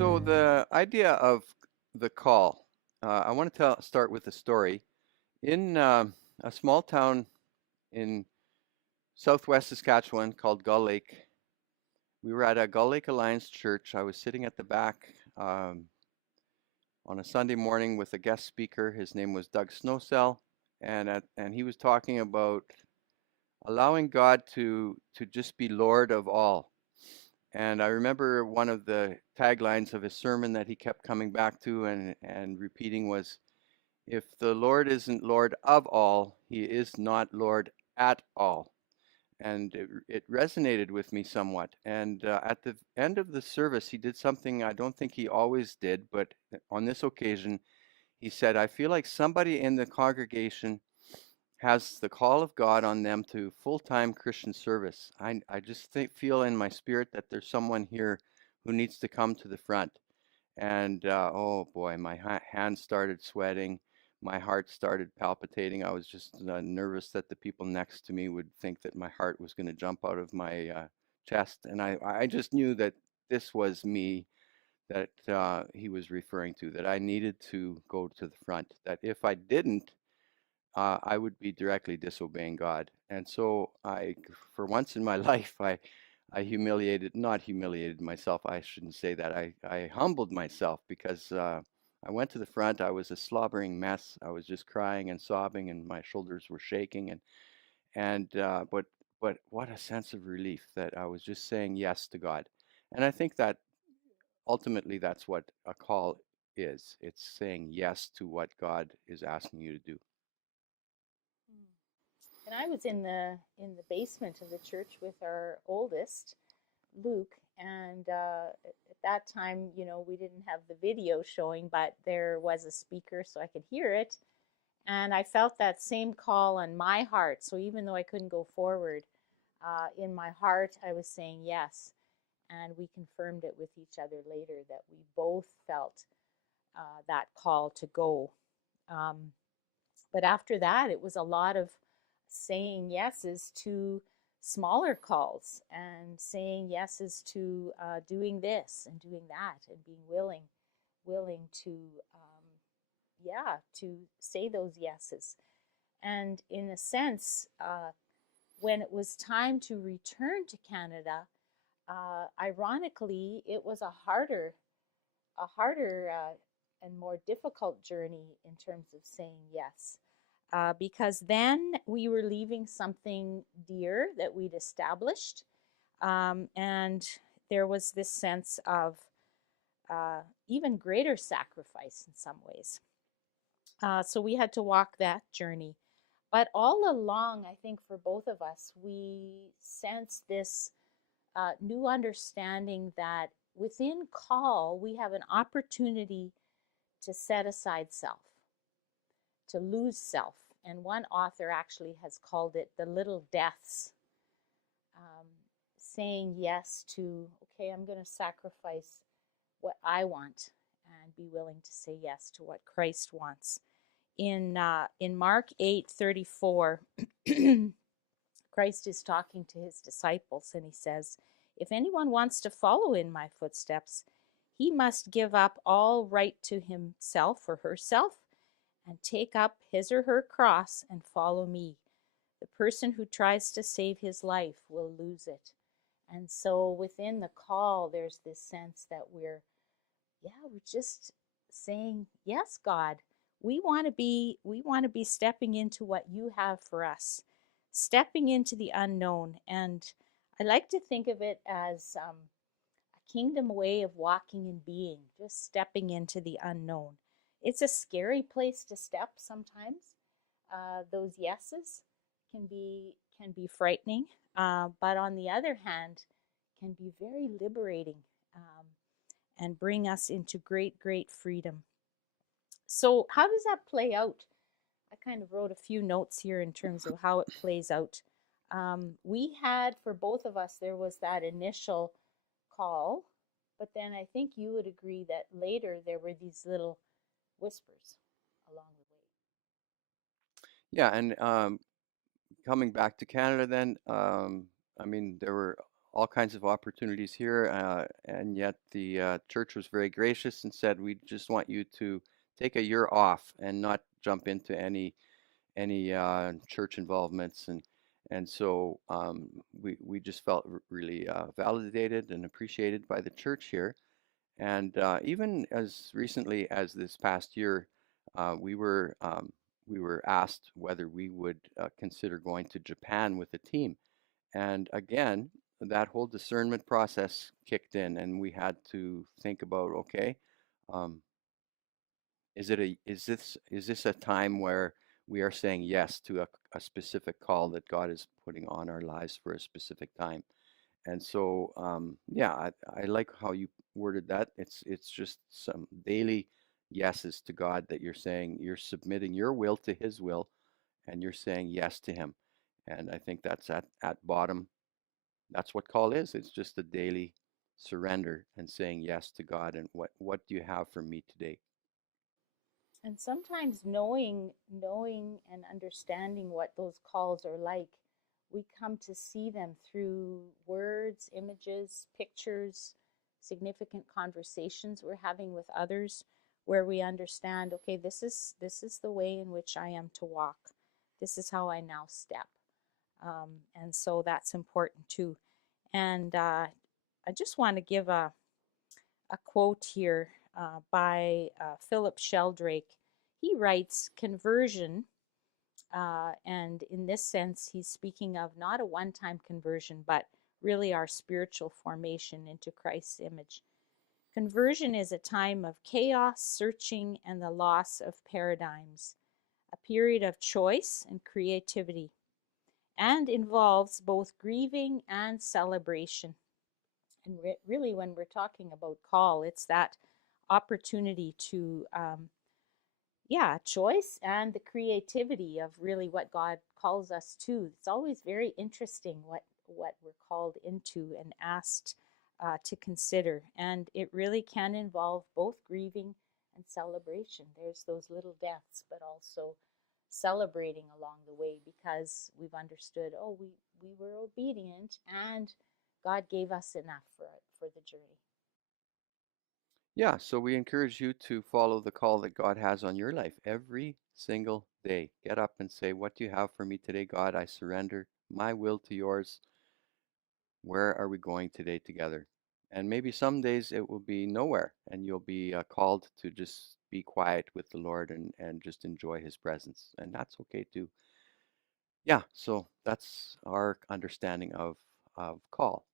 So the idea of the call, I want to start with a story. In a small town in southwest Saskatchewan called Gull Lake, we were at a Gull Lake Alliance church. I was sitting at the back um, on a Sunday morning with a guest speaker. His name was Doug Snowcell, and he was talking about allowing God to just be Lord of all. And I remember one of the taglines of his sermon that he kept coming back to and repeating was, if the Lord isn't Lord of all, he is not Lord at all. And it resonated with me somewhat. And at the end of the service, he did something I don't think he always did, but on this occasion, he said, I feel like somebody in the congregation has the call of God on them to full-time Christian service. I just feel in my spirit that there's someone here who needs to come to the front. And oh boy, my hands started sweating. My heart started palpitating. I was just nervous that the people next to me would think that my heart was going to jump out of my chest. And I just knew that this was me that he was referring to, that I needed to go to the front, that if I didn't, I would be directly disobeying God. And so for once in my life, I not humiliated myself. I shouldn't say that. I humbled myself because I went to the front. I was a slobbering mess. I was just crying and sobbing, and my shoulders were shaking. But what a sense of relief that I was just saying yes to God. And I think that ultimately that's what a call is. It's saying yes to what God is asking you to do. And I was in the basement of the church with our oldest, Luke, and at that time, we didn't have the video showing, but there was a speaker so I could hear it, and I felt that same call on my heart. So even though I couldn't go forward, in my heart, I was saying yes, and we confirmed it with each other later that we both felt that call to go. Um, but after that, it was a lot of saying yeses to smaller calls and saying yeses to doing this and doing that and being willing to, yeah, to say those yeses. And in a sense, when it was time to return to Canada, ironically, it was a harder and more difficult journey in terms of saying yes. Because then we were leaving something dear that we'd established. And there was this sense of even greater sacrifice in some ways. So we had to walk that journey. But all along, I think for both of us, we sense this new understanding that within call, we have an opportunity to set aside self, to lose self. And one author actually has called it the little deaths, um, saying yes to, okay, I'm going to sacrifice what I want and be willing to say yes to what Christ wants. In Mark 8:34, Christ is talking to his disciples and he says, if anyone wants to follow in my footsteps, he must give up all right to himself or herself and take up his or her cross and follow me. The person who tries to save his life will lose it. And so within the call, there's this sense that we're just saying, yes, God, we want to be stepping into what you have for us, stepping into the unknown. And I like to think of it as a kingdom way of walking and being, just stepping into the unknown. It's a scary place to step sometimes. Those yeses can be frightening, but on the other hand, can be very liberating, and bring us into great freedom. So, how does that play out? I kind of wrote a few notes here in terms of how it plays out. We had, for both of us, there was that initial call, but then I think you would agree that later there were these little whispers along the way. Yeah, and coming back to Canada then, I mean, there were all kinds of opportunities here, and yet the church was very gracious and said, "We just want you to take a year off and not jump into any church involvements." And so we just felt really validated and appreciated by the church here. And even as recently as this past year, uh, we were um, we were asked whether we would consider going to Japan with the team. And again, that whole discernment process kicked in, and we had to think about, okay, um, is this a time where we are saying yes to a specific call that God is putting on our lives for a specific time? And so, yeah, I like how you worded that. It's just some daily yeses to God that you're saying you're submitting your will to His will, and you're saying yes to Him. And I think that's at bottom. That's what call is. It's just a daily surrender and saying yes to God. And what do you have for me today? And sometimes knowing and understanding what those calls are like, we come to see them through words, images, pictures, significant conversations we're having with others, where we understand, okay, this is the way in which I am to walk. This is how I now step. And so that's important too. And I just want to give a quote here by Philip Sheldrake. He writes, conversion, and in this sense, he's speaking of not a one time conversion, but really our spiritual formation into Christ's image. Conversion is a time of chaos, searching, and the loss of paradigms, a period of choice and creativity, and involves both grieving and celebration. And really, when we're talking about call, it's that opportunity to, yeah, choice and the creativity of really what God calls us to. It's always very interesting what we're called into and asked to consider, and it really can involve both grieving and celebration. There's those little deaths, but also celebrating along the way because we've understood, oh, we were obedient and God gave us enough for the journey. Yeah, so we encourage you to follow the call that God has on your life every single day. Get up and say, "What do you have for me today, God? I surrender my will to yours. Where are we going today together?" And maybe some days it will be nowhere, and you'll be called to just be quiet with the Lord and just enjoy His presence. And that's okay too. Yeah, so that's our understanding of call.